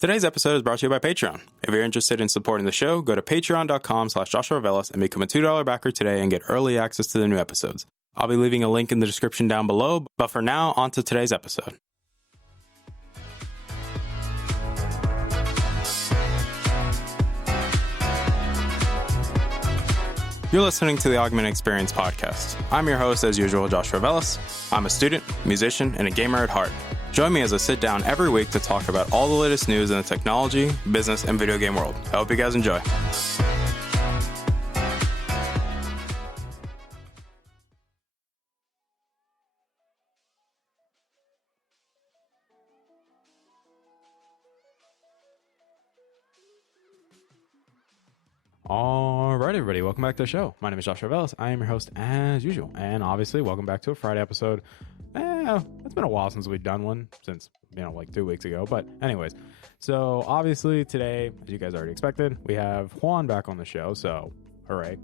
Today's episode is brought to you by Patreon. If you're interested in supporting the show, go to patreon.com/JoshuaVelas and become a $2 backer today and get early access to the new episodes. I'll be leaving a link in the description down below, but for now, on to today's episode. You're listening to the Augment Experience podcast. I'm your host, as usual, Joshua Velas. I'm a student, musician, and a gamer at heart. Join me as I sit down every week to talk about all the latest news in the technology, business, and video game world. I hope you guys enjoy. All right, everybody, welcome back to the show. My name is Joshua Velas. I am your host as usual, and obviously, welcome back to a Friday episode. It's been a while since we've done one, since like 2 weeks ago. But anyways, so obviously today, as you guys already expected, we have Juan back on the show. So hooray!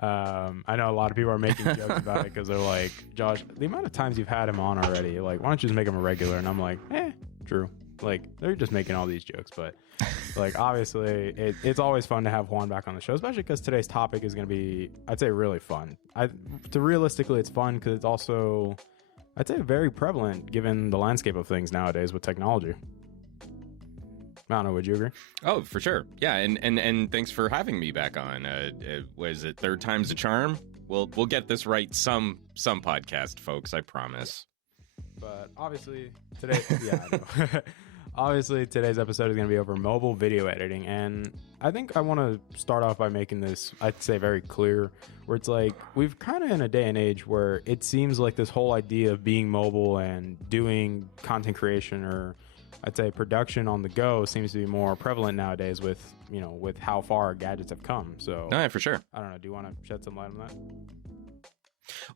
I know a lot of people are making jokes about it because they're like, Josh, the amount of times you've had him on already, like, why don't you just make him a regular? And I'm like, true. Like, they're just making all these jokes, but like, obviously it's always fun to have Juan back on the show, especially because today's topic is going to be, I'd say, really fun. Realistically, it's fun because it's also, I'd say, very prevalent given the landscape of things nowadays with technology. I don't know, would you agree? Oh, for sure. Yeah, and thanks for having me back on. Was it third time's a charm? We'll get this right some podcast, folks, I promise. But obviously today, I know. Obviously, today's episode is going to be over mobile video editing, and I think I want to start off by making this, I'd say, very clear, where it's like, we've kind of in a day and age where it seems like this whole idea of being mobile and doing content creation, or I'd say production on the go, seems to be more prevalent nowadays with how far our gadgets have come. So, no, for sure. I don't know. Do you want to shed some light on that?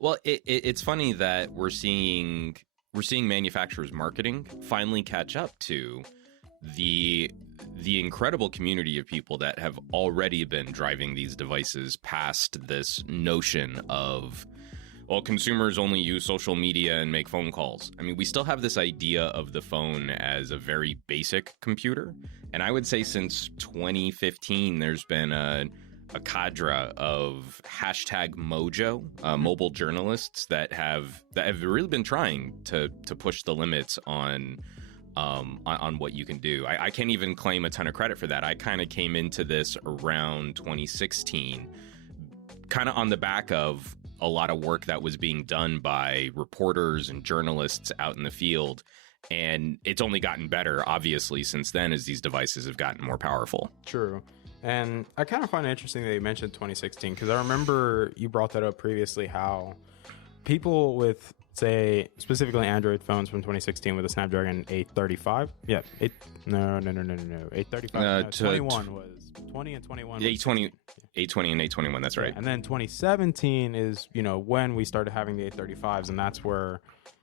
Well, it's funny that we're seeing manufacturers' marketing finally catch up to the incredible community of people that have already been driving these devices past this notion of, well, consumers only use social media and make phone calls. I mean, we still have this idea of the phone as a very basic computer. And I would say since 2015, there's been a cadre of #mojo mobile journalists that have really been trying to push the limits on what you can do. I can't even claim a ton of credit for that. I kind of came into this around 2016, kind of on the back of a lot of work that was being done by reporters and journalists out in the field. And it's only gotten better, obviously, since then, as these devices have gotten more powerful. True. And I kind of find it interesting that you mentioned 2016, because I remember you brought that up previously, how people with, say, specifically Android phones from 2016 with a Snapdragon 835. Yeah, 835. 21 was 20 and 21. 820 and 821. That's right. And then 2017 is when we started having the 835s, and that's where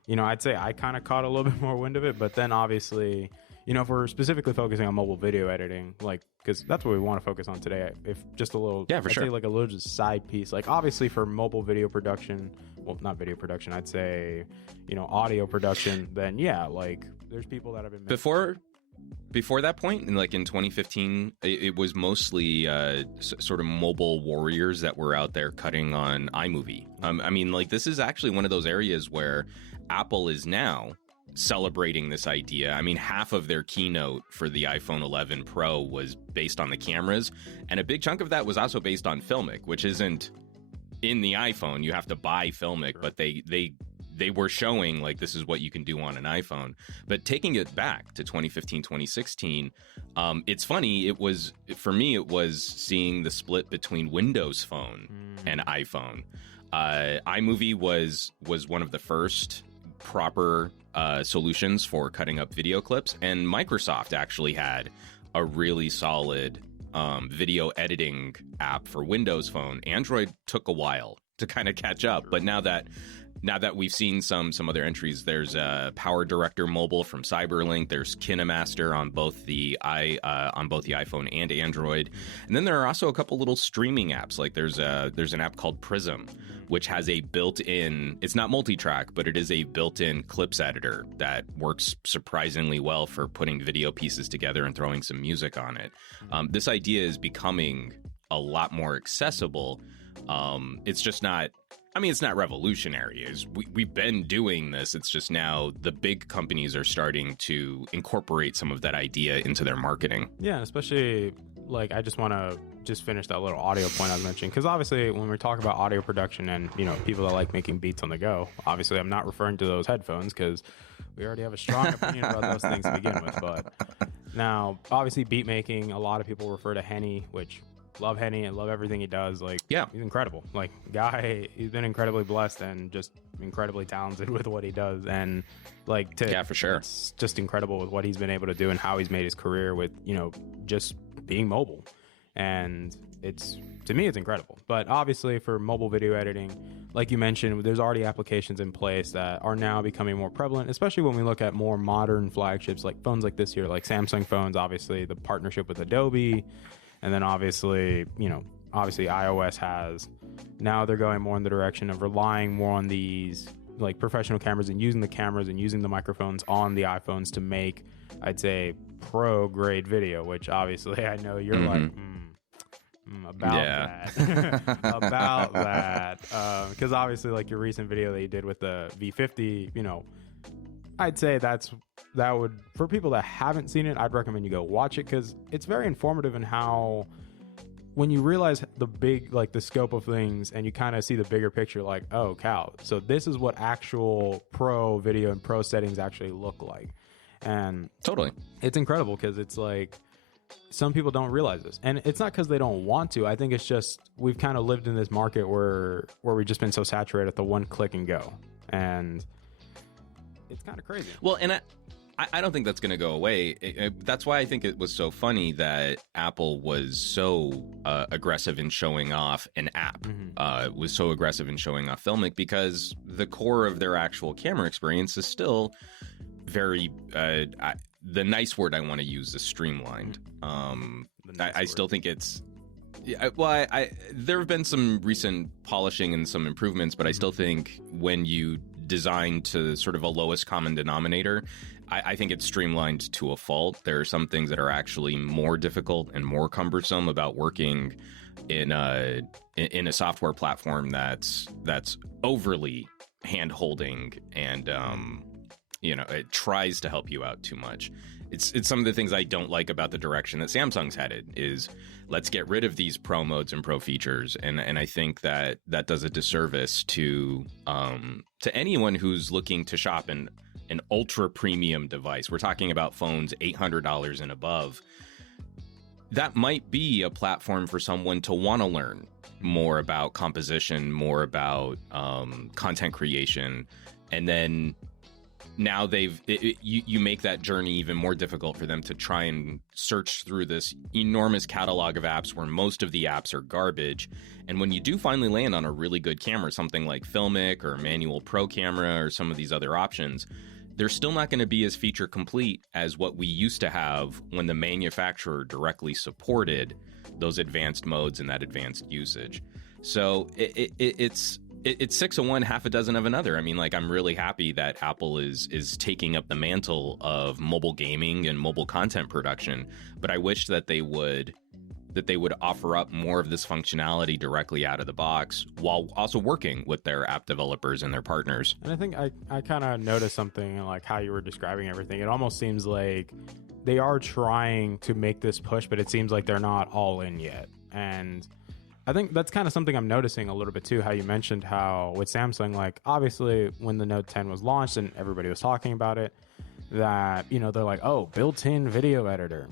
I'd say I kind of caught a little bit more wind of it. But then obviously, if we're specifically focusing on mobile video editing, like, because that's what we want to focus on today, if just a little, I'd say like a little just side piece, like obviously for mobile video production, well, not video production, I'd say, audio production, then like there's people that have been before that point, and like in 2015, it was mostly sort of mobile warriors that were out there cutting on iMovie. I mean, like, this is actually one of those areas where Apple is now celebrating this idea. I mean, half of their keynote for the iPhone 11 Pro was based on the cameras, and a big chunk of that was also based on Filmic, which isn't in the iPhone. You have to buy Filmic, but they were showing, like, this is what you can do on an iPhone. But taking it back to 2015, 2016, it's funny, for me, it was seeing the split between Windows Phone and iPhone. iMovie was one of the first proper solutions for cutting up video clips, and Microsoft actually had a really solid video editing app for Windows Phone. Android took a while to kind of catch up, but now that now that we've seen some other entries, there's Power Director Mobile from Cyberlink. There's KineMaster on both the iPhone and Android, and then there are also a couple little streaming apps. Like there's an app called Prism, which has a built-in. It's not multi-track, but it is a built-in clips editor that works surprisingly well for putting video pieces together and throwing some music on it. This idea is becoming a lot more accessible. It's just not. I mean, it's not revolutionary. We've been doing this. It's just now the big companies are starting to incorporate some of that idea into their marketing. Yeah, especially like I just want to finish that little audio point I was mentioning, because obviously when we're talking about audio production and people that like making beats on the go, obviously I'm not referring to those headphones because we already have a strong opinion about those things to begin with. But now, obviously, beat making, a lot of people refer to Henny, which. Love Henny and love everything he does. Like, yeah, he's incredible. Like, guy, he's been incredibly blessed and just incredibly talented with what he does. And like, for sure, it's just incredible with what he's been able to do and how he's made his career with just being mobile. And to me, it's incredible. But obviously, for mobile video editing, like you mentioned, there's already applications in place that are now becoming more prevalent, especially when we look at more modern flagships like phones like this here, like Samsung phones. Obviously, the partnership with Adobe. And then obviously iOS has, now they're going more in the direction of relying more on these like professional cameras and using the cameras and using the microphones on the iPhones to make, I'd say, pro grade video, which obviously I know you're like, that. About that. Because obviously like your recent video that you did with the V50, I'd say that would, for people that haven't seen it, I'd recommend you go watch it because it's very informative in how, when you realize the big, like the scope of things and you kind of see the bigger picture, like, oh cow, so this is what actual pro video and pro settings actually look like. And totally, it's incredible because it's like, some people don't realize this, and it's not because they don't want to. I think it's just we've kind of lived in this market where we've just been so saturated at the one click and go, and it's kind of crazy. Well, and I don't think that's going to go away. That's why I think it was so funny that Apple was so aggressive in showing off an app, was so aggressive in showing off Filmic, because the core of their actual camera experience is still very, the nice word I want to use is streamlined. I still think it's, there have been some recent polishing and some improvements, but I still think when you design to sort of a lowest common denominator, I think it's streamlined to a fault. There are some things that are actually more difficult and more cumbersome about working in a software platform that's overly hand-holding and it tries to help you out too much. It's some of the things I don't like about the direction that Samsung's headed is let's get rid of these pro modes and pro features. And I think that does a disservice to anyone who's looking to shop an ultra premium device. We're talking about phones $800 and above. That might be a platform for someone to want to learn more about composition, more about content creation, and then now you make that journey even more difficult for them to try and search through this enormous catalog of apps where most of the apps are garbage. And when you do finally land on a really good camera, something like Filmic or Manual Pro Camera or some of these other options, they're still not going to be as feature complete as what we used to have when the manufacturer directly supported those advanced modes and that advanced usage. So it's 6 of one, half a dozen of another. I mean, like, I'm really happy that Apple is taking up the mantle of mobile gaming and mobile content production, but I wish that they would offer up more of this functionality directly out of the box while also working with their app developers and their partners. And I think I kind of noticed something in like how you were describing everything. It almost seems like they are trying to make this push, but it seems like they're not all in yet. And I think that's kind of something I'm noticing a little bit too, how you mentioned how with Samsung, like obviously when the Note 10 was launched and everybody was talking about it, that, they're like, oh, built-in video editor.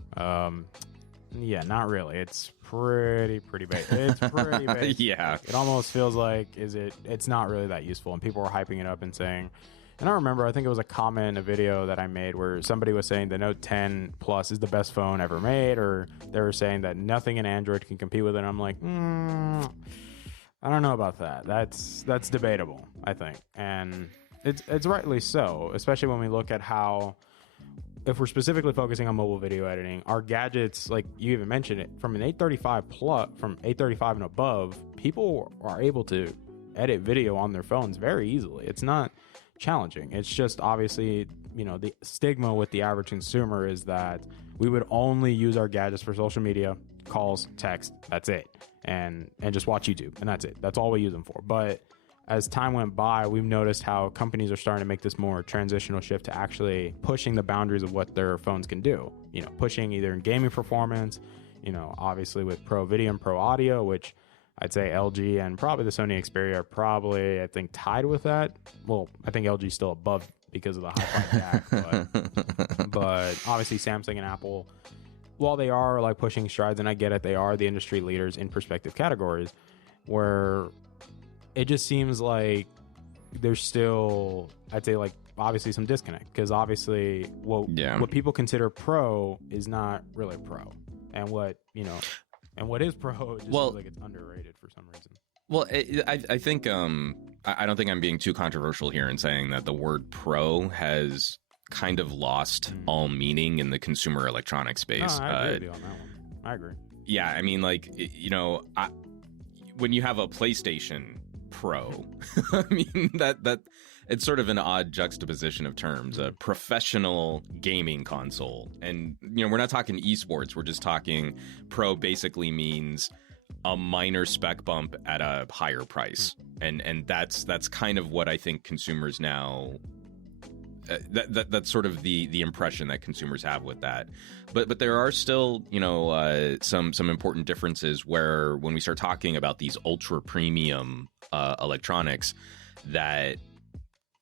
Yeah, not really. It's pretty basic. It's pretty basic. Yeah. It almost feels like, it's not really that useful. And people were hyping it up and saying, and I remember, I think it was a comment in a video that I made where somebody was saying the Note 10 Plus is the best phone ever made, or they were saying that nothing in Android can compete with it. And I'm like, I don't know about that. That's debatable, I think, and it's rightly so, especially when we look at how, if we're specifically focusing on mobile video editing, our gadgets, like you even mentioned it, from an 835 plus, from 835 and above, people are able to edit video on their phones very easily. It's not challenging. It's just obviously, the stigma with the average consumer is that we would only use our gadgets for social media, calls, text, that's it, and just watch YouTube, and that's it. That's all we use them for. But as time went by, we've noticed how companies are starting to make this more transitional shift to actually pushing the boundaries of what their phones can do. Pushing either in gaming performance, obviously with pro video and pro audio, which I'd say LG and probably the Sony Xperia are probably, I think, tied with that. Well, I think LG's still above because of the hi-fi jack, but obviously Samsung and Apple, while they are like pushing strides, and I get it, they are the industry leaders in perspective categories, where it just seems like there's still, I'd say, like, obviously some disconnect, because obviously what people consider pro is not really pro, and what is pro, it just seems like it's underrated for some reason. Well, I think I don't think I'm being too controversial here in saying that the word pro has kind of lost all meaning in the consumer electronics space. No, I agree with you on that one. I agree. Yeah, I mean, like, when you have a PlayStation Pro, I mean that it's sort of an odd juxtaposition of terms. A professional gaming console, and we're not talking esports. We're just talking pro. Basically means a minor spec bump at a higher price, and that's kind of what I think consumers now. That's sort of the impression that consumers have with that, but there are still some important differences where when we start talking about these ultra premium electronics, that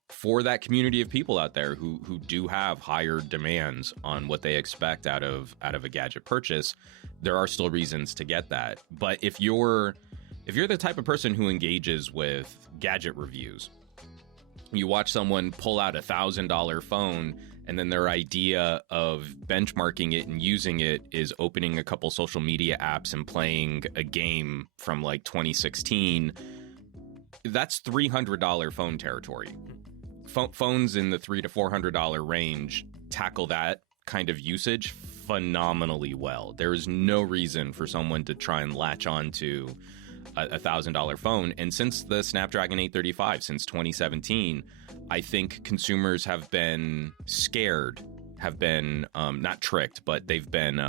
for that community of people out there who do have higher demands on what they expect out of a gadget purchase, there are still reasons to get that. But if you're the type of person who engages with gadget reviews, you watch someone pull out $1,000 phone, and then their idea of benchmarking it and using it is opening a couple social media apps and playing a game from like 2016. That's $300 phone territory. Phones in the $300 to $400 range tackle that kind of usage phenomenally well. There is no reason for someone to try and latch on to a $1,000 phone. And since the Snapdragon 835, since 2017, I think consumers have been scared, have been not tricked, but they've been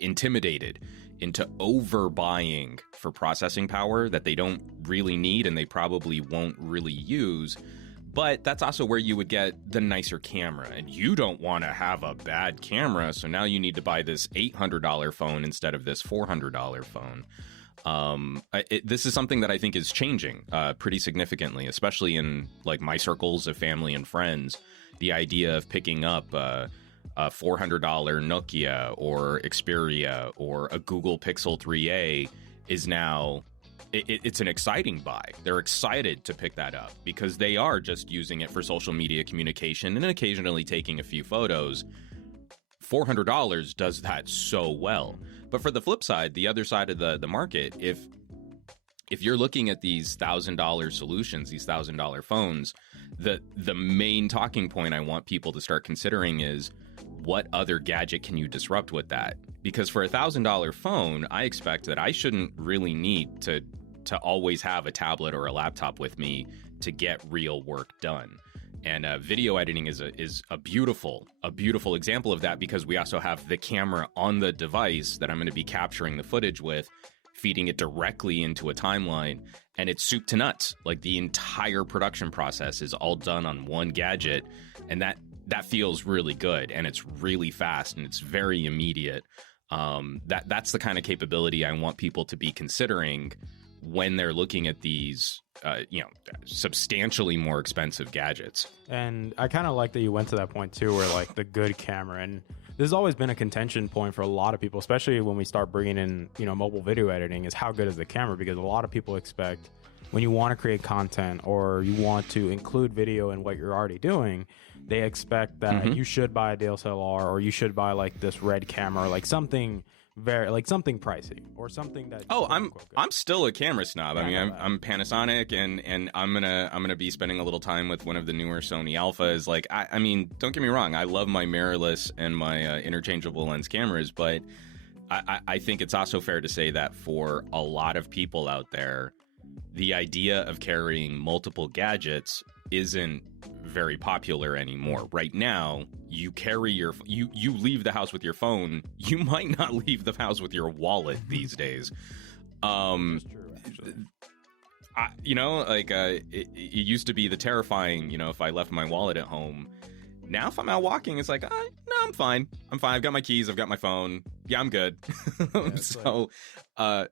intimidated into overbuying for processing power that they don't really need and they probably won't really use. But that's also where you would get the nicer camera, and you don't want to have a bad camera, so now you need to buy this $800 phone instead of this $400 phone. This is something that I think is changing pretty significantly, especially in like my circles of family and friends. The idea of picking up a $400 Nokia or Xperia or a Google Pixel 3a is now it's an exciting buy. They're excited to pick that up because they are just using it for social media communication and occasionally taking a few photos. $400 does that so well. But for the flip side, the other side of the market, if you're looking at these $1,000 solutions, these $1,000 phones, the main talking point I want people to start considering is, what other gadget can you disrupt with that? Because for a $1,000 phone, I expect that I shouldn't really need to always have a tablet or a laptop with me to get real work done. And video editing is a beautiful example of that, because we also have the camera on the device that I'm going to be capturing the footage with, feeding it directly into a timeline, and it's soup to nuts. Like, the entire production process is all done on one gadget, and that feels really good, and it's really fast, and it's very immediate. That's the kind of capability I want people to be considering when they're looking at these substantially more expensive gadgets. And I kind of like that you went to that point too, where like the good camera, and this has always been a contention point for a lot of people, especially when we start bringing in mobile video editing, is how good is the camera? Because a lot of people expect, when you want to create content or you want to include video in what you're already doing, they expect that you should buy a DSLR or you should buy like this red camera or like something very like something pricey or something that. Oh, quote, unquote, good. I'm still a camera snob. Yeah, I mean, I know I'm Panasonic, and I'm gonna be spending a little time with one of the newer Sony Alphas. Like, I mean, don't get me wrong, I love my mirrorless and my interchangeable lens cameras, but I think it's also fair to say that for a lot of people out there, the idea of carrying multiple gadgets isn't very popular anymore. Right now, you carry you leave the house with your phone. You might not leave the house with your wallet these days. That's true, actually. It used to be the terrifying, if I left my wallet at home. Now, if I'm out walking, it's like, no, I'm fine. I've got my keys. I've got my phone. Yeah, I'm good. Yeah, So, go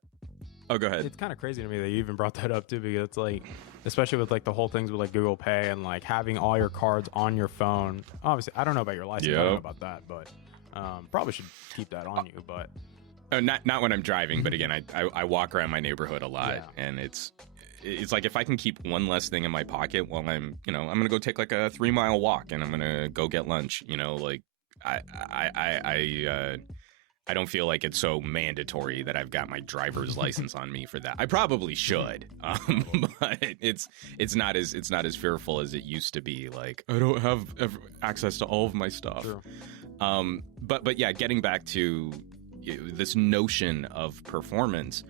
ahead. It's kind of crazy to me that you even brought that up too, because it's like, especially with like the whole things with like Google Pay and like having all your cards on your phone. Obviously, I don't know about your license. I don't know about that, but probably should keep that on you. But not when I'm driving, but again, I walk around my neighborhood a lot, and it's like if I can keep one less thing in my pocket while I'm gonna go take like a 3-mile walk and I'm gonna go get lunch. Like I don't feel like it's so mandatory that I've got my driver's license on me for that. I probably should, but it's not as fearful as it used to be. Like, I don't have access to all of my stuff. True. But yeah, getting back to this notion of performance.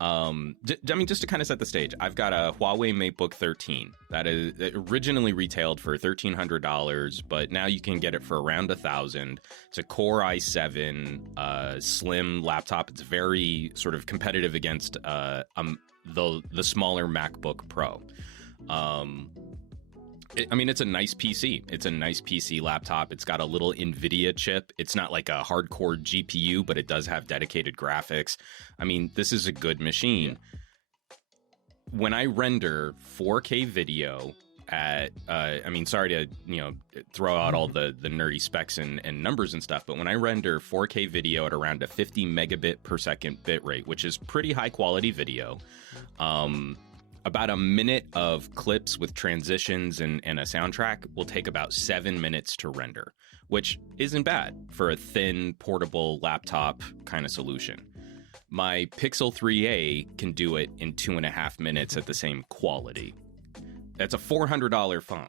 I mean, just to kind of set the stage, I've got a Huawei MateBook 13 that is originally retailed for $1,300, but now you can get it for around $1,000. It's a Core i7 slim laptop. It's very sort of competitive against the smaller MacBook Pro. It's a nice PC. It's a nice PC laptop. It's got a little NVIDIA chip. It's not like a hardcore GPU, but it does have dedicated graphics. I mean, this is a good machine. When I render 4K video at, sorry to, throw out all the nerdy specs and numbers and stuff, but when I render 4K video at around a 50 megabit per second bit rate, which is pretty high quality video, about a minute of clips with transitions and a soundtrack will take about 7 minutes to render, which isn't bad for a thin, portable laptop kind of solution. My Pixel 3a can do it in 2.5 minutes at the same quality. That's a $400 phone.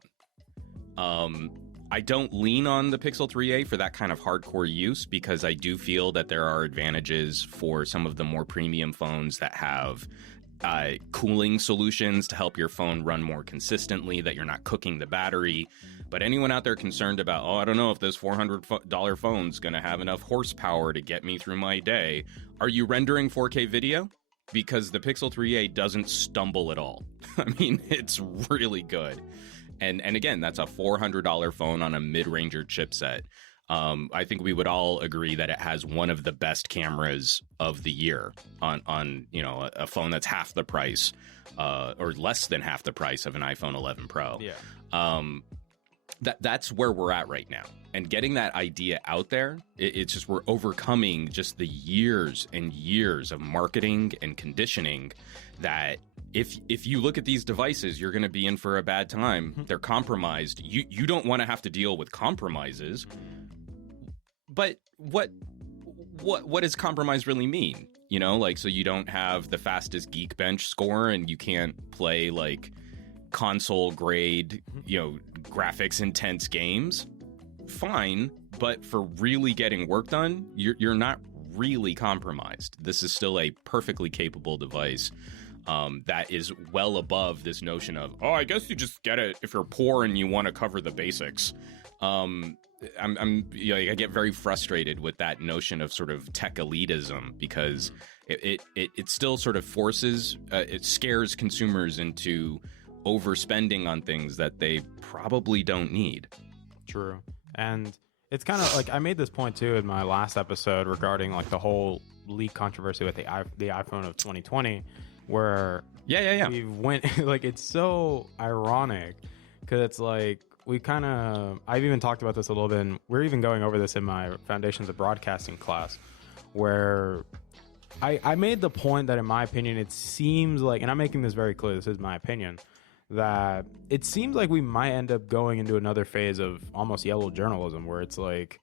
I don't lean on the Pixel 3a for that kind of hardcore use because I do feel that there are advantages for some of the more premium phones that have cooling solutions to help your phone run more consistently, that you're not cooking the battery. But anyone out there concerned about, I don't know if this $400 phone's going to have enough horsepower to get me through my day. Are you rendering 4K video? Because the Pixel 3a doesn't stumble at all. I mean, it's really good. And again, that's a $400 phone on a mid-ranger chipset. I think we would all agree that it has one of the best cameras of the year on a phone that's half the price, or less than half the price of an iPhone 11 Pro. Yeah. That's where we're at right now. And getting that idea out there, it's just we're overcoming just the years and years of marketing and conditioning that if you look at these devices, you're going to be in for a bad time. They're compromised. You don't want to have to deal with compromises. But what does compromise really mean? So you don't have the fastest Geekbench score and you can't play like console grade, graphics intense games. Fine, but for really getting work done, you're not really compromised. This is still a perfectly capable device that is well above this notion of, I guess you just get it if you're poor and you want to cover the basics. I get very frustrated with that notion of sort of tech elitism because it still sort of forces, it scares consumers into overspending on things that they probably don't need. True. And it's kind of like I made this point too in my last episode regarding like the whole leak controversy with the iPhone of 2020, where we went like it's so ironic because it's like I've even talked about this a little bit, and we're even going over this in my Foundations of Broadcasting class, where I made the point that in my opinion it seems like, and I'm making this very clear, this is my opinion, that it seems like we might end up going into another phase of almost yellow journalism, where it's like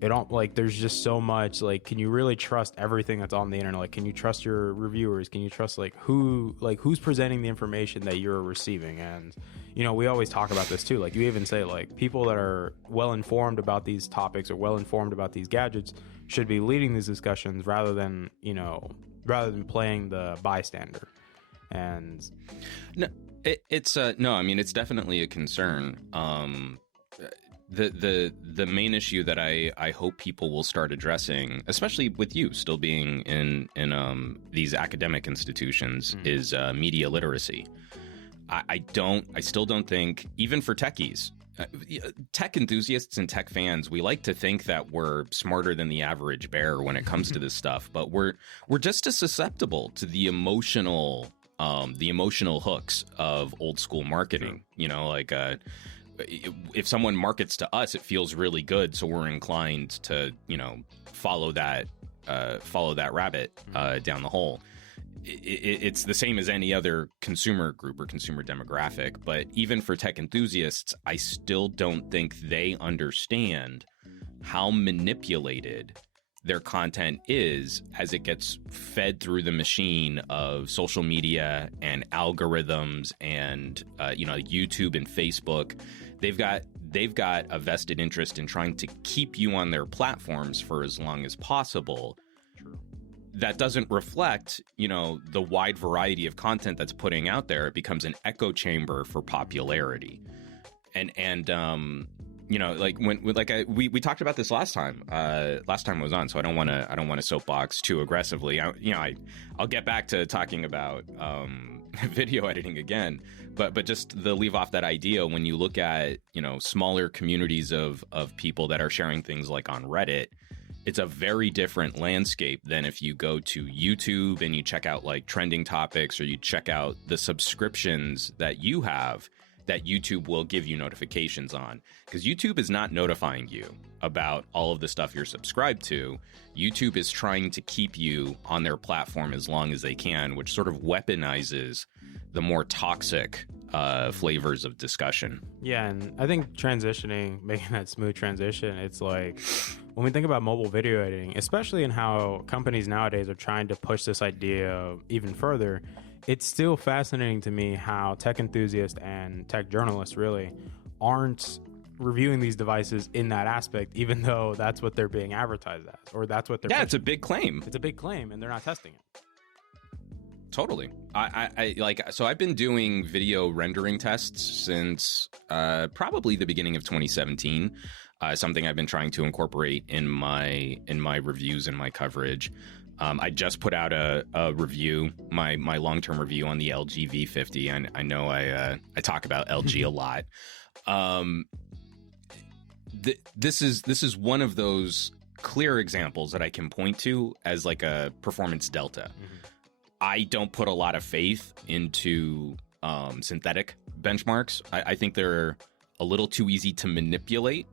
it don't like there's just so much like, can you really trust everything that's on the internet? Like, can you trust your reviewers? Can you trust who's presenting the information that you're receiving? And we always talk about this too. Like, you even say like people that are well informed about these topics or well informed about these gadgets should be leading these discussions rather than playing the bystander. And no, it's no, I mean, it's definitely a concern. The main issue that I hope people will start addressing, especially with you still being in these academic institutions, is media literacy. I still don't think, even for techies, tech enthusiasts and tech fans, we like to think that we're smarter than the average bear when it comes to this stuff, but we're just as susceptible to the emotional hooks of old school marketing. Sure. If someone markets to us, it feels really good, so we're inclined to follow that rabbit down the hole. It's the same as any other consumer group or consumer demographic, but even for tech enthusiasts, I still don't think they understand how manipulated their content is as it gets fed through the machine of social media and algorithms and YouTube and Facebook. They've got a vested interest in trying to keep you on their platforms for as long as possible. True. That doesn't reflect, the wide variety of content that's putting out there. It becomes an echo chamber for popularity. And we talked about this last time I was on, so I don't want to soapbox too aggressively. I'll get back to talking about video editing again, but just to leave off that idea, when you look at smaller communities of people that are sharing things like on Reddit, it's a very different landscape than if you go to YouTube and you check out like trending topics, or you check out the subscriptions that you have that YouTube will give you notifications on, because YouTube is not notifying you about all of the stuff you're subscribed to. YouTube is trying to keep you on their platform as long as they can, which sort of weaponizes the more toxic flavors of discussion. Yeah, and I think making that smooth transition, it's like when we think about mobile video editing, especially in how companies nowadays are trying to push this idea even further, it's still fascinating to me how tech enthusiasts and tech journalists really aren't reviewing these devices in that aspect, even though that's what they're being advertised as, or that's what they're pushing. It's a big claim. It's a big claim, and they're not testing it. Totally. So I've been doing video rendering tests since probably the beginning of 2017. Something I've been trying to incorporate in my reviews and my coverage. I just put out a review, my long-term review on the LG V50, and I know I talk about LG a lot. This is one of those clear examples that I can point to as like a performance delta. Mm-hmm. I don't put a lot of faith into synthetic benchmarks. I think they're a little too easy to manipulate.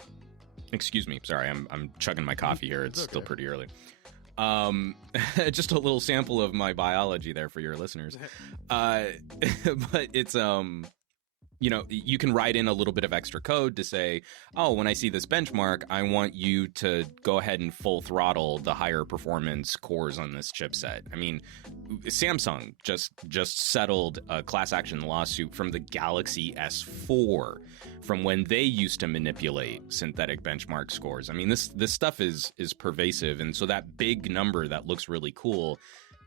Excuse me, sorry, I'm chugging my coffee here. It's still pretty early. Just a little sample of my biology there for your listeners. But it's you can write in a little bit of extra code to say, oh, when I see this benchmark, I want you to go ahead and full throttle the higher performance cores on this chipset. I mean, Samsung just settled a class action lawsuit from the Galaxy S4 from when they used to manipulate synthetic benchmark scores. I mean, this stuff is pervasive. And so that big number that looks really cool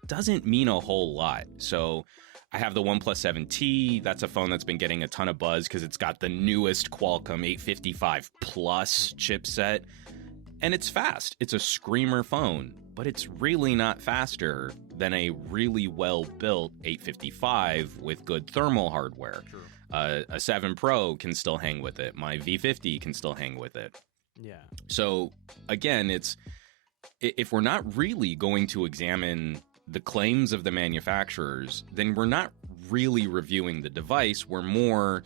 doesn't mean a whole lot. So I have the OnePlus 7T. That's a phone that's been getting a ton of buzz because it's got the newest Qualcomm 855 Plus chipset. And it's fast. It's a screamer phone, but it's really not faster than a really well-built 855 with good thermal hardware. True. A 7 Pro can still hang with it. My V50 can still hang with it. Yeah. So, again, if we're not really going to examine the claims of the manufacturers, then we're not really reviewing the device. We're more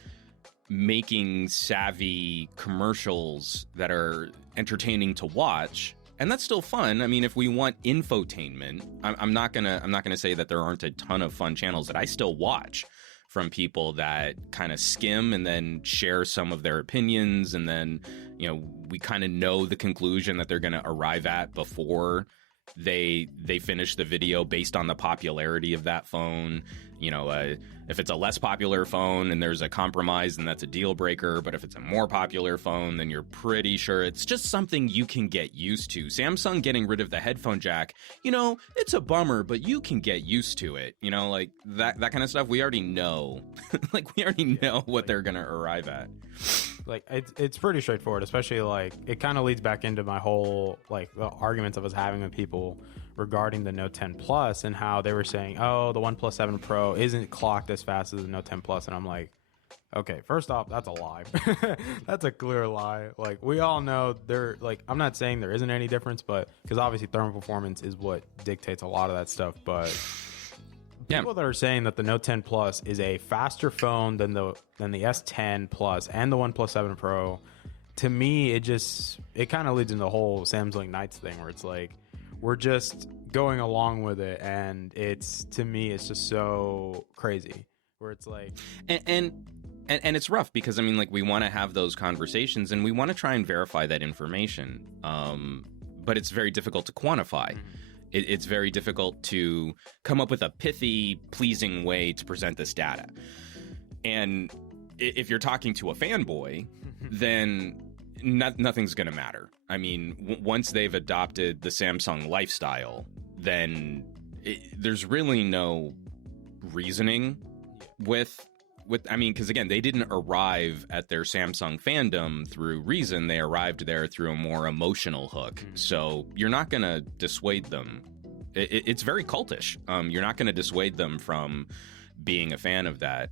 making savvy commercials that are entertaining to watch, and that's still fun. I mean, if we want infotainment, I'm not gonna say that there aren't a ton of fun channels that I still watch from people that kind of skim and then share some of their opinions, and then we kind of know the conclusion that they're going to arrive at before they finish the video based on the popularity of that phone. If it's a less popular phone and there's a compromise, then that's a deal breaker. But if it's a more popular phone, then you're pretty sure it's just something you can get used to. Samsung getting rid of the headphone jack, it's a bummer, but you can get used to it. Like that kind of stuff. We already know, we already know what they're going to arrive at. Like it's pretty straightforward, especially like it kind of leads back into my whole like the arguments I was having with people regarding the Note 10 Plus and how they were saying, oh, the OnePlus 7 Pro isn't clocked as fast as the Note 10 Plus. And I'm like, okay, first off, that's a lie. That's a clear lie. Like we all know I'm not saying there isn't any difference, but because obviously thermal performance is what dictates a lot of that stuff. But people that are saying that the Note 10 Plus is a faster phone than the S10 Plus and the OnePlus 7 Pro, to me, it kind of leads into the whole Samsung Nights thing where it's like, we're just going along with it, and to me it's just so crazy where it's like and it's rough because we want to have those conversations and we want to try and verify that information, but it's very difficult to quantify. It's very difficult to come up with a pithy, pleasing way to present this data. And if you're talking to a fanboy, then nothing's going to matter. Once they've adopted the Samsung lifestyle, then there's really no reasoning with because again, they didn't arrive at their Samsung fandom through reason. They arrived there through a more emotional hook. So you're not going to dissuade them. It's very cultish. You're not going to dissuade them from being a fan of that.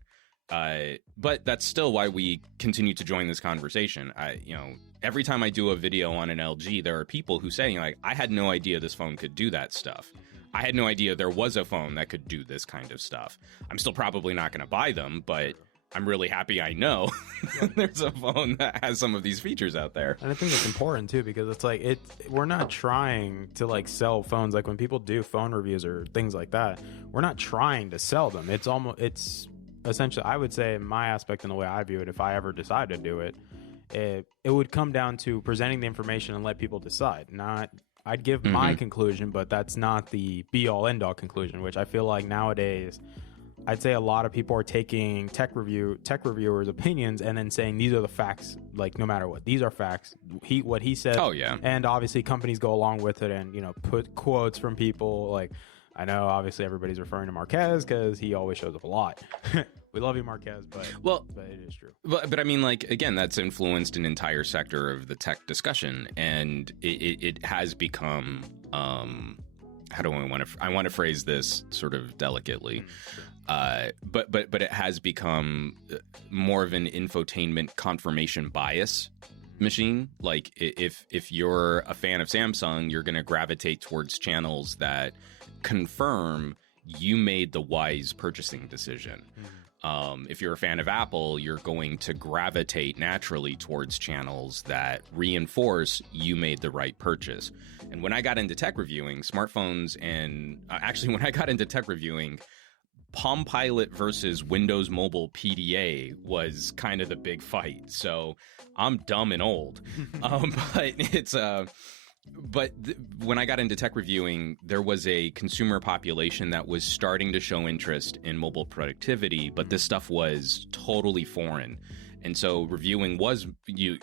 But that's still why we continue to join this conversation. Every time I do a video on an LG, there are people who say, I had no idea this phone could do that stuff. I had no idea there was a phone that could do this kind of stuff. I'm still probably not going to buy them, but I'm really happy I know there's a phone that has some of these features out there. And I think it's important too, because it's like we're not trying to like sell phones. Like when people do phone reviews or things like that, we're not trying to sell them. It's essentially, I would say, my aspect and the way I view it, if I ever decide to do it, it would come down to presenting the information and let people decide. I'd give my conclusion, but that's not the be-all, end-all conclusion, which I feel like nowadays, I'd say a lot of people are taking tech reviewers' opinions and then saying these are the facts, like no matter what. These are facts. What he said. Oh, yeah. And obviously companies go along with it and, put quotes from people. Like, I know obviously everybody's referring to Marquez because he always shows up a lot. We love you, Marquez, but it is true. But again, that's influenced an entire sector of the tech discussion, and it has become, how do I want to phrase this sort of delicately, but it has become more of an infotainment confirmation bias machine. Like if you're a fan of Samsung, you're going to gravitate towards channels that confirm you made the wise purchasing decision. If you're a fan of Apple, you're going to gravitate naturally towards channels that reinforce you made the right purchase. And when I got into tech reviewing smartphones, and actually when I got into tech reviewing, Palm Pilot versus Windows Mobile PDA was kind of the big fight. So I'm dumb and old, but it's when I got into tech reviewing, there was a consumer population that was starting to show interest in mobile productivity, but this stuff was totally foreign. And so reviewing was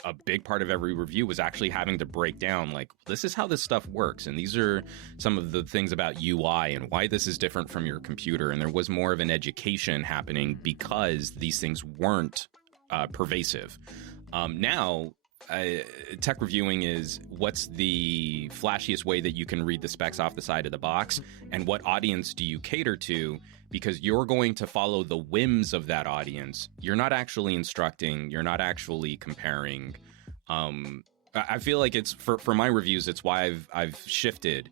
a big part of every review was actually having to break down, like, this is how this stuff works. And these are some of the things about UI and why this is different from your computer. And there was more of an education happening because these things weren't pervasive. Now, tech reviewing is what's the flashiest way that you can read the specs off the side of the box, and what audience do you cater to, because you're going to follow the whims of that audience. You're not actually instructing, you're not actually comparing. I feel like it's for my reviews, it's why I've shifted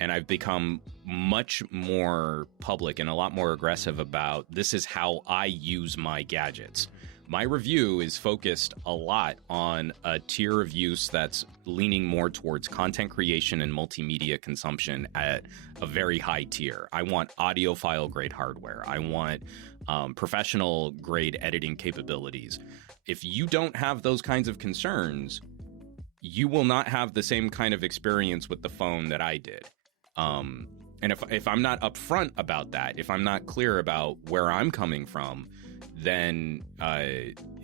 and I've become much more public and a lot more aggressive about this is how I use my gadgets. My review is focused a lot on a tier of use that's leaning more towards content creation and multimedia consumption at a very high tier. I want audiophile grade hardware. I want professional grade editing capabilities. If you don't have those kinds of concerns, you will not have the same kind of experience with the phone that I did. And if I'm not upfront about that, if I'm not clear about where I'm coming from, then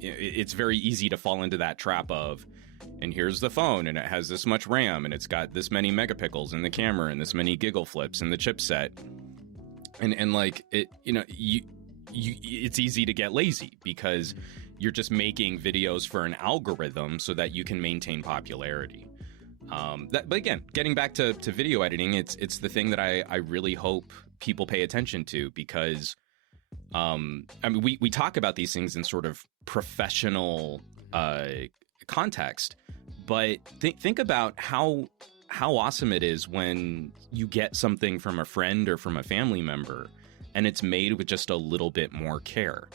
it's very easy to fall into that trap of, and here's the phone, and it has this much RAM, and it's got this many megapixels in the camera, and this many giggle flips in the chipset, and like it, it's easy to get lazy because you're just making videos for an algorithm so that you can maintain popularity. But again, getting back to video editing, it's the thing that I really hope people pay attention to, because I mean, we talk about these things in sort of professional context, but think about how awesome it is when you get something from a friend or from a family member and it's made with just a little bit more care.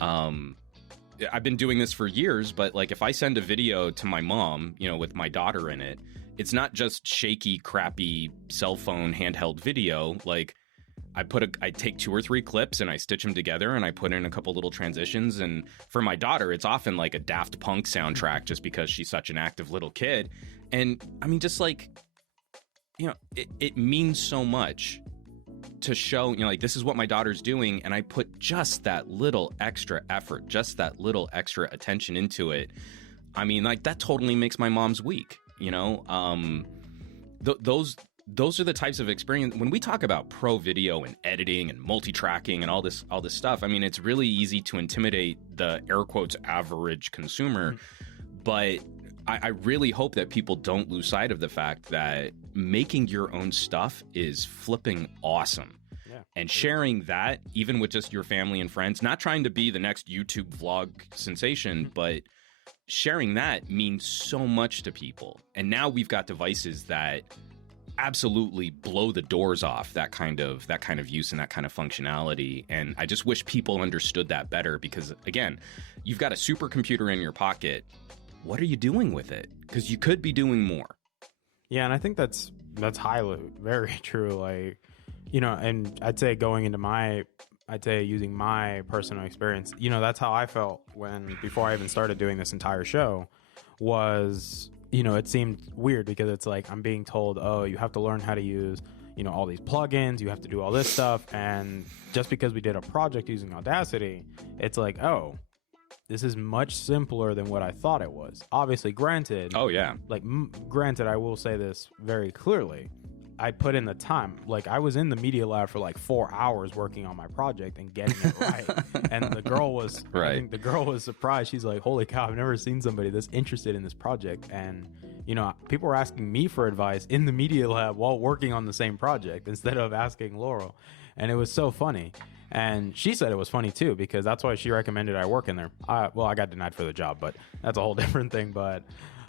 I've been doing this for years, but like if I send a video to my mom, with my daughter in it, it's not just shaky, crappy cell phone handheld video. Like I take 2 or 3 clips and I stitch them together and I put in a couple little transitions. And for my daughter, it's often like a Daft Punk soundtrack just because she's such an active little kid. And I mean, just like, it means so much to show, like, this is what my daughter's doing. And I put just that little extra effort, just that little extra attention into it. I mean, like, that totally makes my mom's week, those are the types of experience. When we talk about pro video and editing and multi-tracking and all this stuff, I mean, it's really easy to intimidate the air quotes average consumer. But I really hope that people don't lose sight of the fact that making your own stuff is flipping awesome. Yeah. And sharing that, even with just your family and friends, not trying to be the next YouTube vlog sensation, but sharing that means so much to people. And now we've got devices that absolutely blow the doors off that kind of use and that kind of functionality. And I just wish people understood that better, because again, you've got a supercomputer in your pocket. What are you doing with it? Because you could be doing more. Yeah, and I think that's highly very true. Like, and I'd say using my personal experience, that's how I felt before I even started doing this entire show was, it seemed weird because it's like I'm being told, oh, you have to learn how to use, all these plugins, you have to do all this stuff. And just because we did a project using Audacity, it's like, oh, this is much simpler than what I thought it was. Obviously, granted. Oh, yeah. Granted, I will say this very clearly. I put in the time. Like, I was in the media lab for like 4 hours working on my project and getting it right. And the girl was, right. I think the girl was surprised. She's like, holy cow, I've never seen somebody this interested in this project. And, people were asking me for advice in the media lab while working on the same project instead of asking Laurel. And it was so funny. And she said it was funny too, because that's why she recommended I work in there. I got denied for the job, but that's a whole different thing. But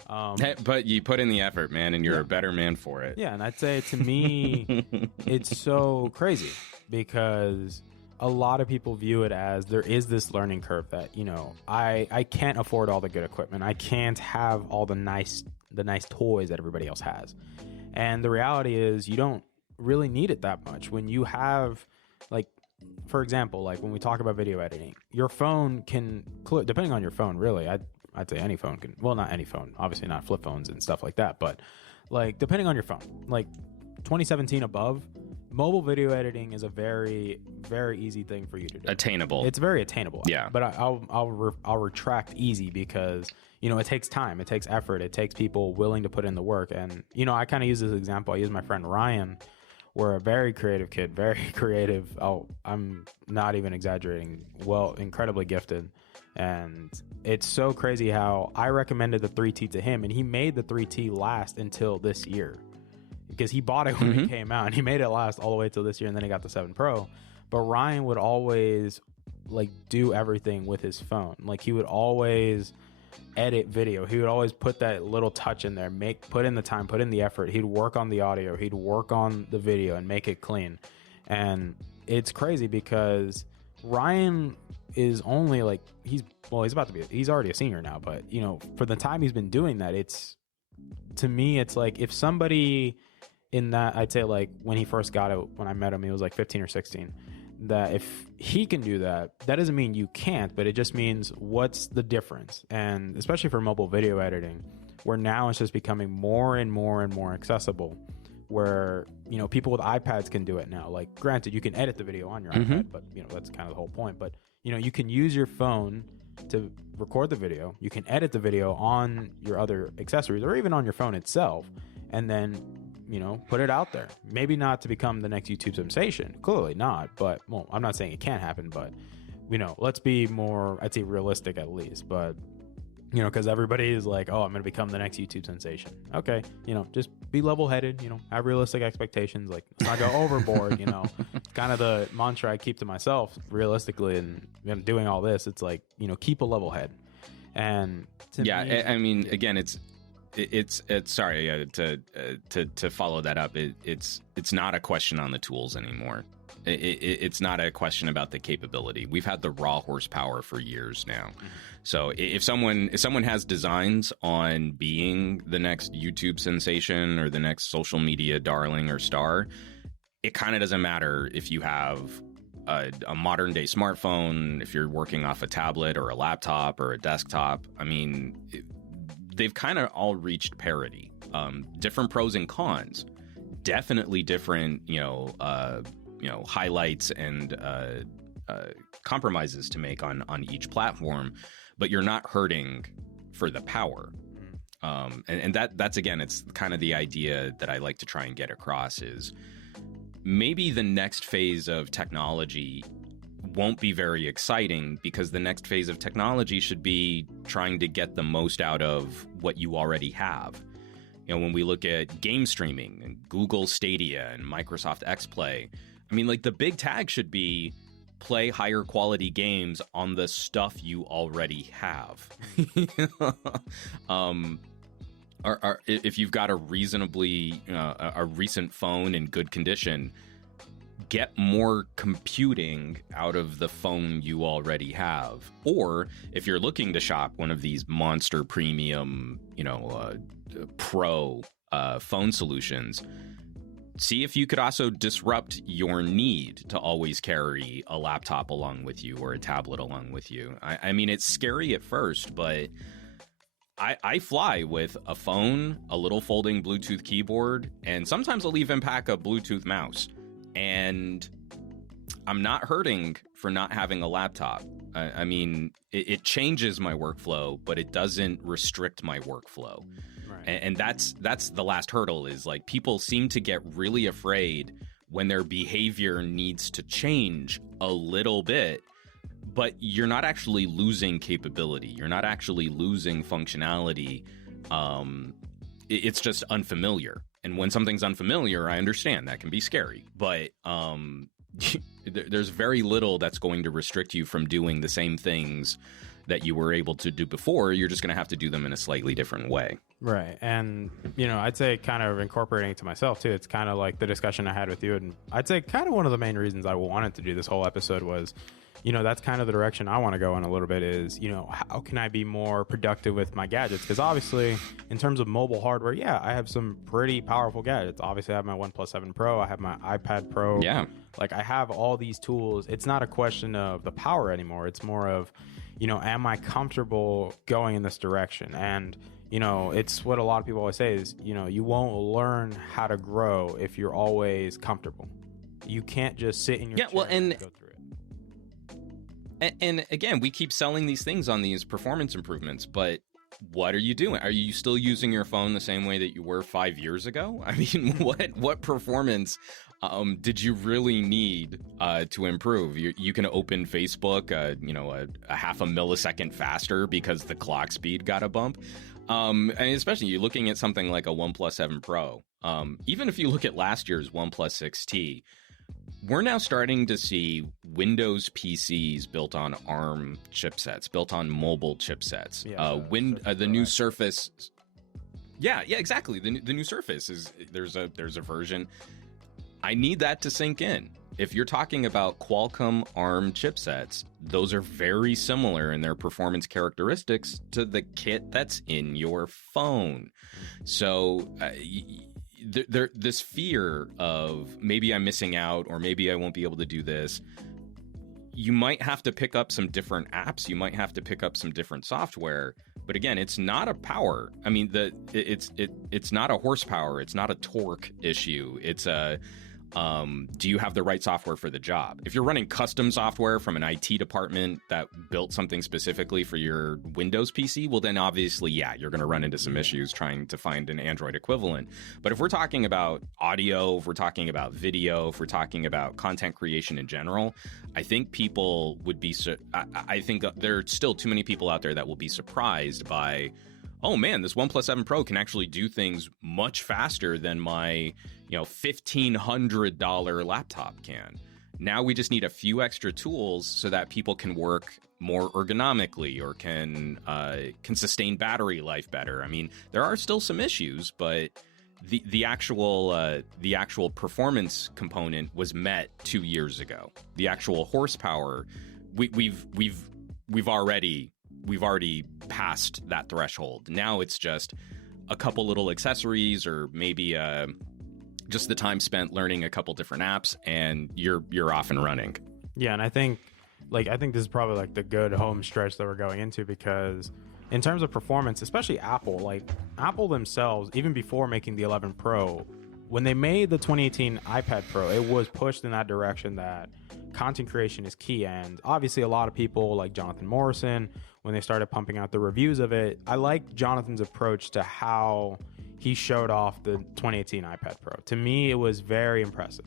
but you put in the effort, man, and you're a better man for it. Yeah, and I'd say to me, it's so crazy because a lot of people view it as there is this learning curve that, I can't afford all the good equipment. I can't have all the nice toys that everybody else has. And the reality is you don't really need it that much. When you have, like, for example, like when we talk about video editing, your phone can, depending on your phone, really, I'd say any phone can, well, not any phone, obviously not flip phones and stuff like that, but like depending on your phone, like 2017 above, mobile video editing is a very, very easy thing for you to do. Attainable. It's very attainable. Yeah. But I'll retract easy because, it takes time, it takes effort, it takes people willing to put in the work. And, I kind of use this example. I use my friend Ryan. We're a very creative kid, very creative. I'm not even exaggerating. Well, incredibly gifted. And it's so crazy how I recommended the 3T to him, and he made the 3T last until this year because he bought it when it came out, and he made it last all the way till this year, and then he got the 7 Pro. But Ryan would always like do everything with his phone. Like he would always edit video. He would always put that little touch in there, put in the time, put in the effort. He'd work on the audio, he'd work on the video and make it clean. And it's crazy because Ryan is only like he's already a senior now, but you know, for the time he's been doing that, it's, to me, it's like if somebody in that, I'd say like when he first got it, when I met him, he was like 15 or 16, that if he can do that, that doesn't mean you can't, but it just means what's the difference. And especially for mobile video editing, where now it's just becoming more and more and more accessible, where, you know, people with iPads can do it now. Like, granted, you can edit the video on your iPad, but you know, that's kind of the whole point. But you know, you can use your phone to record the video, you can edit the video on your other accessories or even on your phone itself, and then, you know, put it out there. Maybe not to become the next YouTube sensation, clearly not, but, well, I'm not saying it can't happen, but, you know, let's be more, I'd say, realistic at least. But, you know, because everybody is like, oh, I'm going to become the next YouTube sensation. Okay, you know, just be level-headed, you know, have realistic expectations, like, let's not go overboard, you know. Kind of the mantra I keep to myself, realistically, and you know, doing all this, it's like, you know, keep a level head. And yeah, me, I mean, again, it's sorry, to follow that up, it's not a question on the tools anymore. It's not a question about the capability. We've had the raw horsepower for years now. So if someone has designs on being the next YouTube sensation or the next social media darling or star, it kind of doesn't matter if you have a modern day smartphone, if you're working off a tablet or a laptop or a desktop. I mean, they've kind of all reached parity. Different pros and cons, definitely different, highlights and compromises to make on each platform, but you're not hurting for the power. And that's again, it's kind of the idea that I like to try and get across is maybe the next phase of technology won't be very exciting because the next phase of technology should be trying to get the most out of what you already have. You know, when we look at game streaming and Google Stadia and Microsoft XPlay, I mean, like the big tag should be play higher quality games on the stuff you already have. If you've got a reasonably a recent phone in good condition, get more computing out of the phone you already have. Or if you're looking to shop one of these monster premium, pro phone solutions, see if you could also disrupt your need to always carry a laptop along with you or a tablet along with you. I mean, it's scary at first, but I fly with a phone, a little folding Bluetooth keyboard, and sometimes I'll even pack a Bluetooth mouse. And I'm not hurting for not having a laptop. I mean, it changes my workflow, but it doesn't restrict my workflow. Right. And that's the last hurdle is like people seem to get really afraid when their behavior needs to change a little bit, but you're not actually losing capability. You're not actually losing functionality. It's just unfamiliar. And when something's unfamiliar, I understand that can be scary. But there's very little that's going to restrict you from doing the same things that you were able to do before. You're just going to have to do them in a slightly different way. Right. And, I'd say kind of incorporating it to myself, too. It's kind of like the discussion I had with you. And I'd say kind of one of the main reasons I wanted to do this whole episode was, that's kind of the direction I want to go in a little bit is, how can I be more productive with my gadgets? Because obviously, in terms of mobile hardware, yeah, I have some pretty powerful gadgets. Obviously, I have my OnePlus 7 Pro. I have my iPad Pro. Yeah. Like, I have all these tools. It's not a question of the power anymore. It's more of, am I comfortable going in this direction? And, it's what a lot of people always say is, you won't learn how to grow if you're always comfortable. You can't just sit in your chair and go through it. And again, we keep selling these things on these performance improvements, but what are you doing? Are you still using your phone the same way that you were 5 years ago? I mean, what performance did you really need to improve? You can open Facebook, a half a millisecond faster because the clock speed got a bump. And especially you're looking at something like a OnePlus 7 Pro. Even if you look at last year's OnePlus 6T, we're now starting to see Windows PCs built on ARM chipsets, built on mobile chipsets. Yeah, the new Surface. Yeah, exactly. The new Surface is there's a version. I need that to sink in. if you're talking about Qualcomm ARM chipsets, those are very similar in their performance characteristics to the kit that's in your phone. So this fear of maybe I'm missing out or maybe I won't be able to do this, you might have to pick up some different apps. You might have to pick up some different software. But again, it's not a power. I mean, it's not a horsepower. It's not a torque issue. It's a do you have the right software for the job? If you're running custom software from an IT department that built something specifically for your Windows PC, well, then obviously, yeah, you're going to run into some issues trying to find an Android equivalent. But if we're talking about audio, if we're talking about video, if we're talking about content creation in general, I think people would be, I think there are still too many people out there that will be surprised by, oh man, this OnePlus 7 Pro can actually do things much faster than my, $1,500 laptop can. Now we just need a few extra tools so that people can work more ergonomically or can sustain battery life better. I mean, there are still some issues, but the actual performance component was met 2 years ago. The actual horsepower, we've already passed that threshold. Now it's just a couple little accessories or maybe just the time spent learning a couple different apps and you're off and running. Yeah, and I think this is probably like the good home stretch that we're going into, because in terms of performance, especially Apple themselves, even before making the 11 Pro, when they made the 2018 iPad Pro, it was pushed in that direction that content creation is key. And obviously a lot of people like Jonathan Morrison, when they started pumping out the reviews of it, I like Jonathan's approach to how he showed off the 2018 iPad Pro. To me, it was very impressive.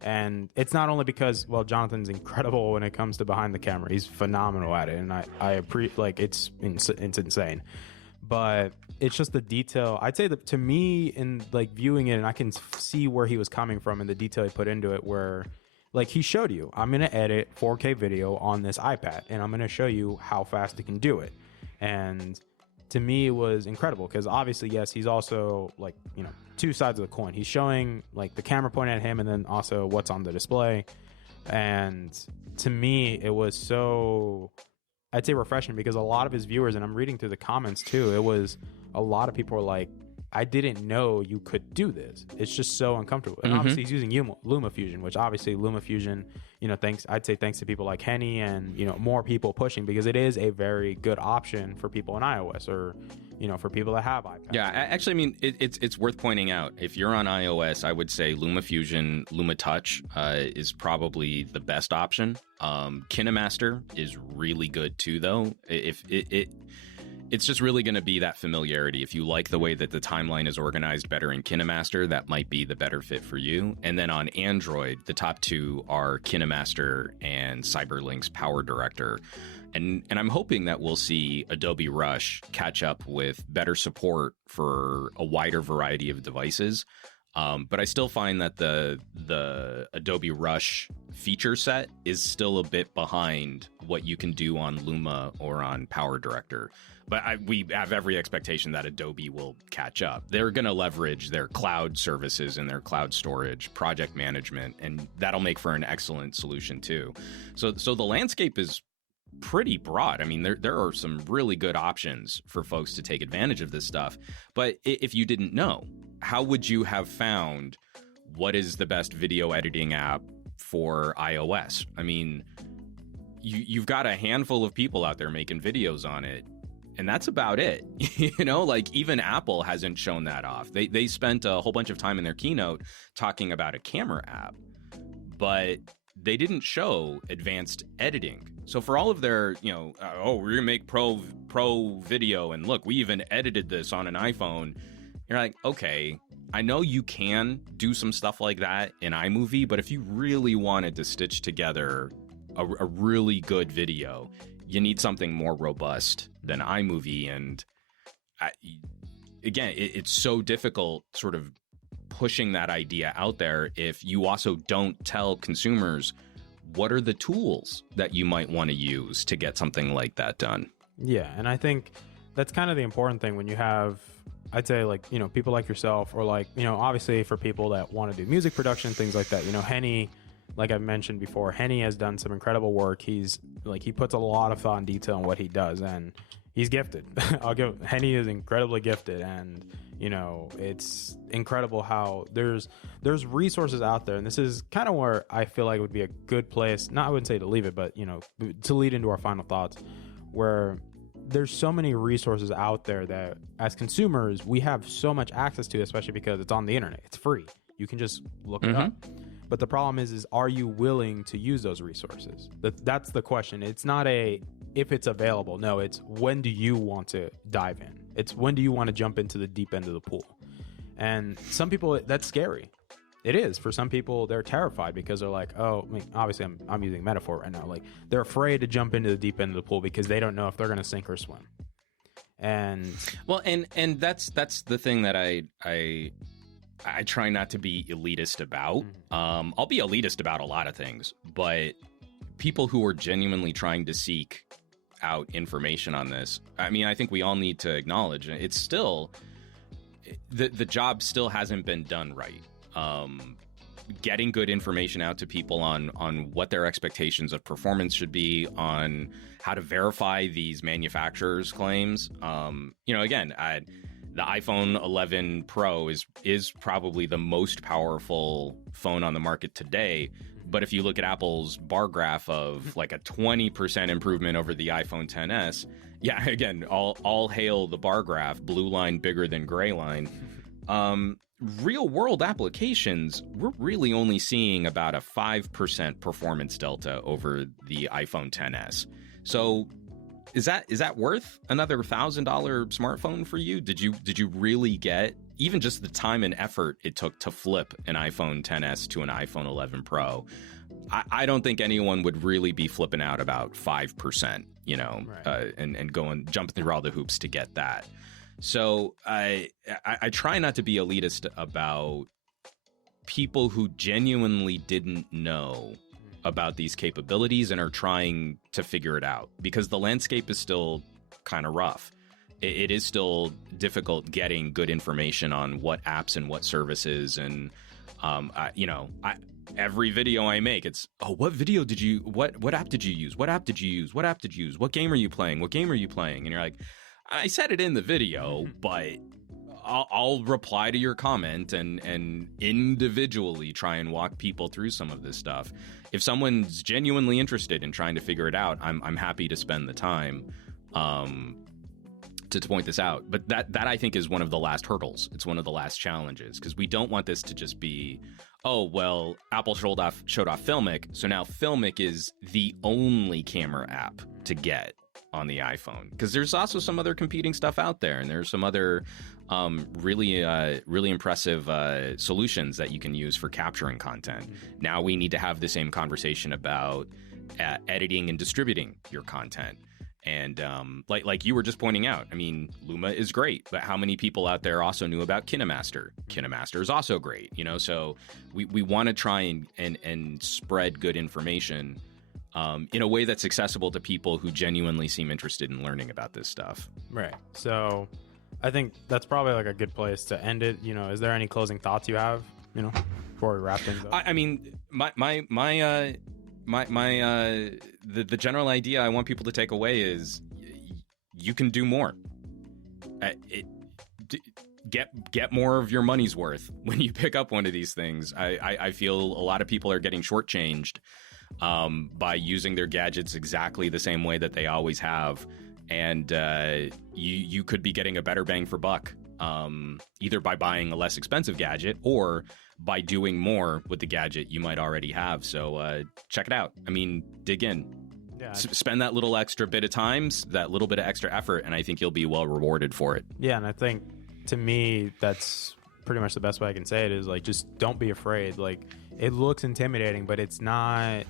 And it's not only because, well, Jonathan's incredible when it comes to behind the camera. He's phenomenal at it. And I appreciate, it's insane. But it's just the detail. I'd say that to me, in viewing it, and I can see where he was coming from and the detail he put into it, where he showed you, I'm going to edit 4K video on this iPad and I'm going to show you how fast it can do it. And to me, it was incredible because obviously, yes, he's also two sides of the coin. He's showing the camera pointing at him and then also what's on the display. And to me, it was so, I'd say, refreshing, because a lot of his viewers, and I'm reading through the comments too, it was a lot of people were like, I didn't know you could do this. It's just so uncomfortable. And obviously he's using LumaFusion, which obviously LumaFusion, thanks to people like Henny and, more people pushing, because it is a very good option for people in iOS or, for people that have iPads. Yeah, actually, I mean, it's worth pointing out. If you're on iOS, I would say LumaFusion, LumaTouch is probably the best option. KineMaster is really good too, though. It's just really going to be that familiarity. If you like the way that the timeline is organized better in KineMaster, that might be the better fit for you. And then on Android, the top two are KineMaster and Cyberlink's Power Director. And I'm hoping that we'll see Adobe Rush catch up with better support for a wider variety of devices. But I still find that the Adobe Rush feature set is still a bit behind what you can do on Luma or on Power Director. But we have every expectation that Adobe will catch up. They're going to leverage their cloud services and their cloud storage, project management, and that'll make for an excellent solution too. So the landscape is pretty broad. I mean, there are some really good options for folks to take advantage of this stuff. But if you didn't know, how would you have found what is the best video editing app for iOS? I mean, you've got a handful of people out there making videos on it, and that's about it. Even Apple hasn't shown that off. They spent a whole bunch of time in their keynote talking about a camera app, but they didn't show advanced editing. So for all of their, we're going to make pro video, and look, we even edited this on an iPhone. You're like, okay, I know you can do some stuff like that in iMovie, but if you really wanted to stitch together a really good video, you need something more robust than iMovie. And again, it's so difficult sort of pushing that idea out there if you also don't tell consumers what are the tools that you might want to use to get something like that done. Yeah, and I think that's kind of the important thing when you have, I'd say, people like yourself, or obviously for people that want to do music production, things like that. Henny like I mentioned before, Henny has done some incredible work. He puts a lot of thought and detail in what he does, and he's gifted. Henny is incredibly gifted, and it's incredible how there's resources out there, and this is kind of where I feel like it would be a good place. Not I wouldn't say to leave it, but to lead into our final thoughts, where there's so many resources out there that as consumers we have so much access to, especially because it's on the internet. It's free. You can just look it up. But the problem is are you willing to use those resources? That's the question. It's not if it's available. No, it's when do you want to dive in? It's when do you want to jump into the deep end of the pool? And some people, that's scary. It is. For some people, they're terrified because they're like, oh, I mean, obviously I'm using metaphor right now. Like, they're afraid to jump into the deep end of the pool because they don't know if they're going to sink or swim. And well, and that's the thing that I try not to be elitist about. I'll be elitist about a lot of things, but people who are genuinely trying to seek out information on this, I mean, I think we all need to acknowledge it's still the job still hasn't been done right. Getting good information out to people on what their expectations of performance should be, on how to verify these manufacturers' claims. Again, the iPhone 11 Pro is probably the most powerful phone on the market today. But if you look at Apple's bar graph of like a 20% improvement over the iPhone XS, yeah, again, all hail the bar graph, blue line bigger than gray line. Real world applications, we're really only seeing about a 5% performance delta over the iPhone XS. So is that worth another $1,000 smartphone for you? Did you really get even just the time and effort it took to flip an iPhone XS to an iPhone 11 Pro? I don't think anyone would really be flipping out about 5%, right. And jumping through all the hoops to get that. So I try not to be elitist about people who genuinely didn't know about these capabilities and are trying to figure it out, because the landscape is still kind of rough. It is still difficult getting good information on what apps and what services. And, every video I make, it's, what app did you use? What app did you use? What app did you use? What game are you playing? What game are you playing? And you're like, I said it in the video, but I'll reply to your comment and individually try and walk people through some of this stuff. If someone's genuinely interested in trying to figure it out, I'm happy to spend the time to point this out. But that I think is one of the last hurdles. It's one of the last challenges, because we don't want this to just be, Apple showed off Filmic, so now Filmic is the only camera app to get on the iPhone, because there's also some other competing stuff out there, and there's some other really impressive solutions that you can use for capturing content. Now we need to have the same conversation about editing and distributing your content. And like you were just pointing out, I mean, Luma is great, but how many people out there also knew about KineMaster? KineMaster is also great, so we want to try and spread good information in a way that's accessible to people who genuinely seem interested in learning about this stuff. Right. So I think that's probably like a good place to end it. Is there any closing thoughts you have, before we wrap things up? I mean, the general idea I want people to take away is you can do more. Get more of your money's worth when you pick up one of these things. I feel a lot of people are getting shortchanged by using their gadgets exactly the same way that they always have, and you could be getting a better bang for buck, either by buying a less expensive gadget or by doing more with the gadget you might already have. So check it out. I mean, dig in. Yeah, spend that little extra bit of time, that little bit of extra effort, and I think you'll be well rewarded for it. Yeah, and I think, to me, that's pretty much the best way I can say it, is like, just don't be afraid. Like, it looks intimidating, but it's not.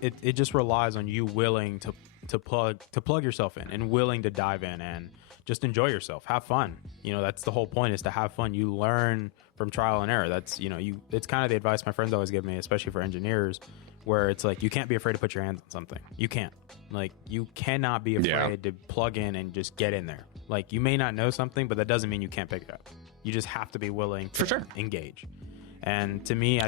It just relies on you willing to plug yourself in and willing to dive in and just enjoy yourself, have fun. That's the whole point, is to have fun. You learn from trial and error. That's it's kind of the advice my friends always give me, especially for engineers, where it's like, you can't be afraid to put your hands on something. You can't. Like, you cannot be afraid to plug in and just get in there. Like, you may not know something, but that doesn't mean you can't pick it up. You just have to be willing to engage. And to me,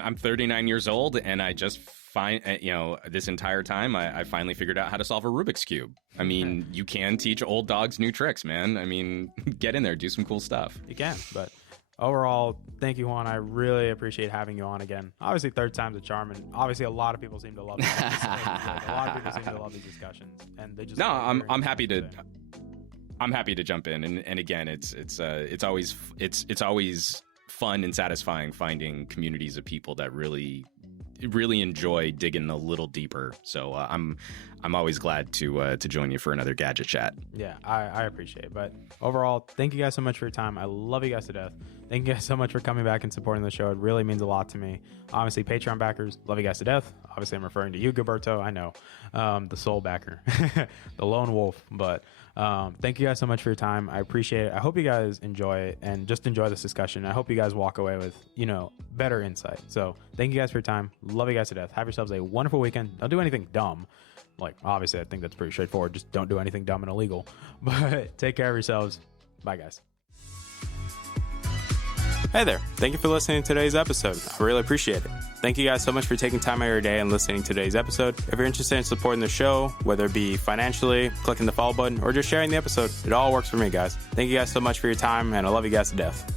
I'm 39 years old, and I just this entire time I finally figured out how to solve a Rubik's Cube. I mean, you can teach old dogs new tricks, man. I mean, get in there, do some cool stuff. You can, but overall, thank you, Juan. I really appreciate having you on again. Obviously, third time's a charm, and obviously a lot of people seem to love it. Like, a lot of people seem to love these discussions, and they just I'm happy to. I'm happy to jump in, and again, it's always fun and satisfying finding communities of people that really enjoy digging a little deeper. So I'm always glad to join you for another gadget chat. Yeah, I appreciate it. But overall, thank you guys so much for your time. I love you guys to death. Thank you guys so much for coming back and supporting the show. It really means a lot to me. Obviously, Patreon backers, love you guys to death. Obviously, I'm referring to you, Gilberto. I know, the soul backer, the lone wolf. But thank you guys so much for your time. I appreciate it. I hope you guys enjoy it and just enjoy this discussion. I hope you guys walk away with, better insight. So thank you guys for your time. Love you guys to death. Have yourselves a wonderful weekend. Don't do anything dumb. Like, obviously, I think that's pretty straightforward. Just don't do anything dumb and illegal. But take care of yourselves. Bye, guys. Hey there. Thank you for listening to today's episode. I really appreciate it. Thank you guys so much for taking time out of your day and listening to today's episode. If you're interested in supporting the show, whether it be financially, clicking the follow button, or just sharing the episode, it all works for me, guys. Thank you guys so much for your time, and I love you guys to death.